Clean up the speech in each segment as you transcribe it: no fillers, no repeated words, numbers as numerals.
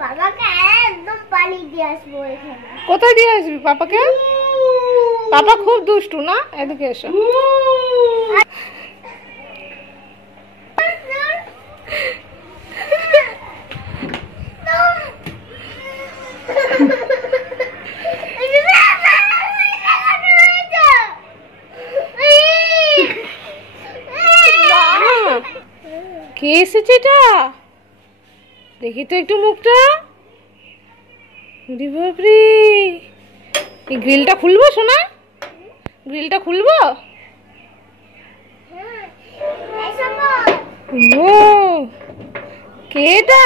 পাপাকে একদম পানি দিয়ে আসবো এখানে। কোথায় দিয়ে আসবি পাপাকে? পাপা খুব দুষ্টু না, এদিকে এসো। কে এসেছে এটা? দেখি তো একটু মুখটা। বাপরে, এই গ্রিলটা খুলবো সোনা? গ্রিলটা খুলবো? ও কে এটা?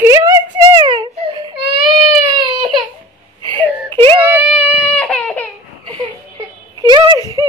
কি হয়েছে? কি কি হয়েছে?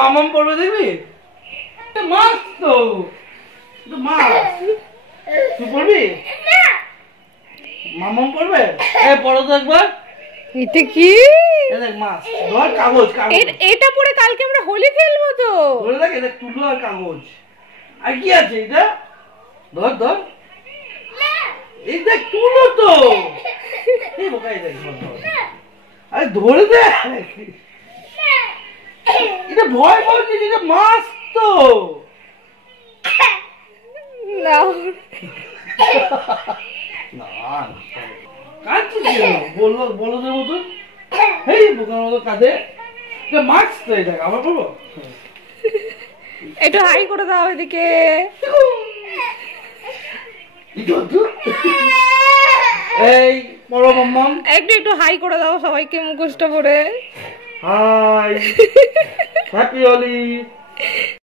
মামাম পড়বে দেখবি? মাছ তো মাছ, তুই পড়বি? মামাম পড়বে? পড়ো তো একবার। এটা কি? দেখ মাছ, ধর কাগজ। এটা পরে কালকে আমরা হোলি খেলবো তো। ধরে দেখ, এটা তুলো আর কাগজ। আর কি আছে এটা? ধর ধর, এই দেখ তুলো তো। এই বোকাই দেখ, আরে ধরে দেখ। এটা ভয় পাচ্ছি, এটা মাছ তো। না কাঁদছিস কেন? বলদের মতো, এই বোকার মতো কাঁদে। এটা মাছ তো, এটা আবার বলবো। একটু হাই করে দাও এদিকে। এই বড় মাম্মাম, একটু হাই করে দাও সবাইকে মুখোশটা পরে। Hi, happy Holi.